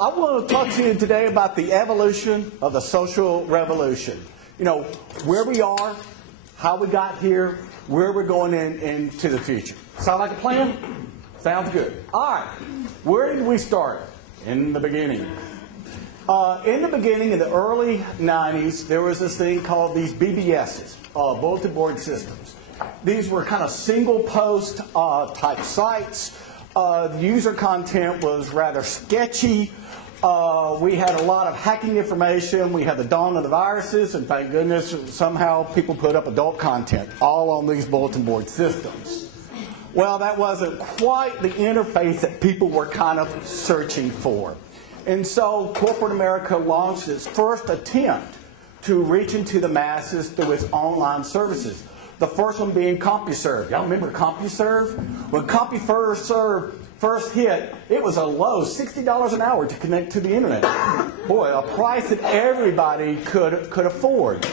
I want to talk to you today about the evolution of the social revolution. You know, where we are, how we got here, where we're going into the future. Sound like a plan? Sounds good. All right. Where did we start? In the beginning. In the beginning, in the early 90s, there was this thing called these BBSs, bulletin board systems. These were kind of single post type sites. The user content was rather sketchy. We had a lot of hacking information. We had the dawn of the viruses, and thank goodness somehow people put up adult content all on these bulletin board systems. Well, that wasn't quite the interface that people were kind of searching for. And so corporate America launched its first attempt to reach into the masses through its online services. The first one being CompuServe. Y'all remember CompuServe? When CompuServe first hit, it was a low $60 an hour to connect to the internet. Boy, a price that everybody could afford.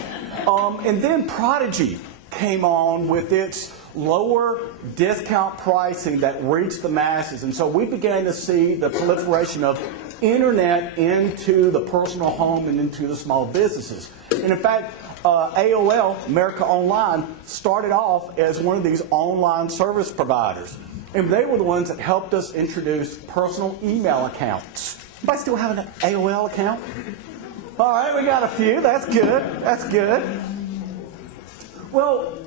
And then Prodigy came on with its lower discount pricing that reached the masses. And so we began to see the proliferation of internet into the personal home and into the small businesses. And in fact, AOL, America Online, started off as one of these online service providers. And they were the ones that helped us introduce personal email accounts. Anybody still have an AOL account? All right, we got a few. That's good. That's good. Well,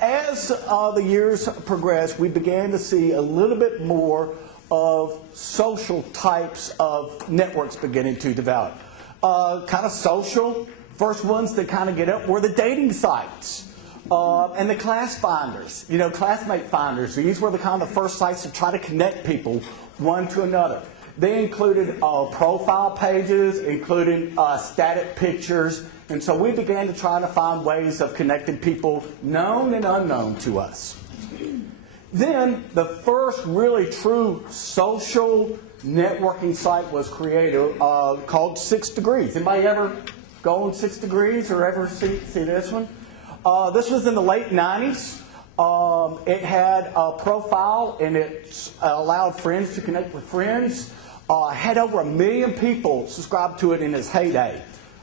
as the years progressed, we began to see a little bit more of social types of networks beginning to develop. Kind of social. First ones that kind of get up were the dating sites and the class finders, you know, classmate finders. These were the kind of first sites to try to connect people one to another. They included profile pages, including static pictures, and so we began to try to find ways of connecting people known and unknown to us. Then the first really true social networking site was created called 6 Degrees. Anybody ever go on 6 Degrees or ever see this one? This was in the late 90s. It had a profile and it allowed friends to connect with friends. Had over 1 million people subscribed to it in its heyday.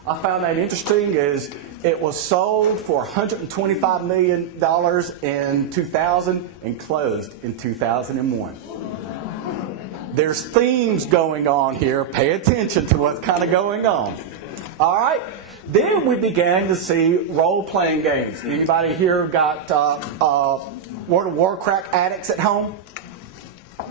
I found that interesting as it was sold for $125 million in 2000 and closed in 2001. There's themes going on here. Pay attention to what's kind of going on. All right. Then we began to see role-playing games. Anybody here got World of Warcraft addicts at home?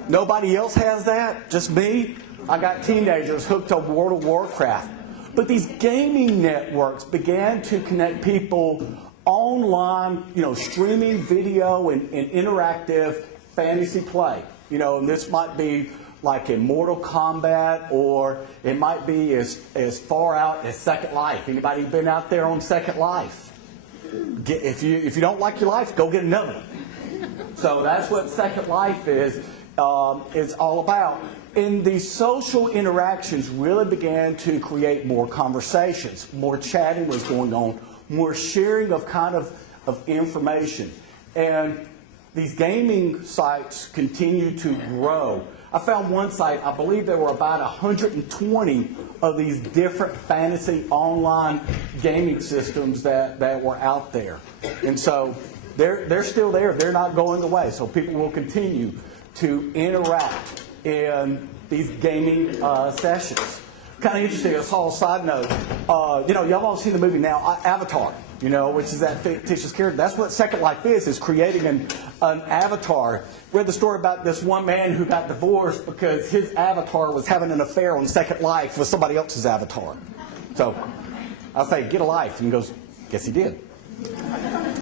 Nobody else has that? Just me? I got teenagers hooked on World of Warcraft. But these gaming networks began to connect people online, you know, streaming video and interactive fantasy play. You know, and this might be like in Mortal Kombat, or it might be as far out as Second Life. Anybody been out there on Second Life? If you don't like your life, go get another one. So that's what Second Life is all about. And these social interactions really began to create more conversations. More chatting was going on, more sharing of kind of information. And these gaming sites continue to grow. I found one site, I believe there were about 120 of these different fantasy online gaming systems that were out there. And so they're still there. They're not going away. So people will continue to interact in these gaming sessions. Kind of interesting, a small side note. You know, y'all all seen the movie now, Avatar, you know, which is that fictitious character. That's what Second Life is creating an avatar. Read the story about this one man who got divorced because his avatar was having an affair on Second Life with somebody else's avatar. So I say, get a life. And he goes, guess he did.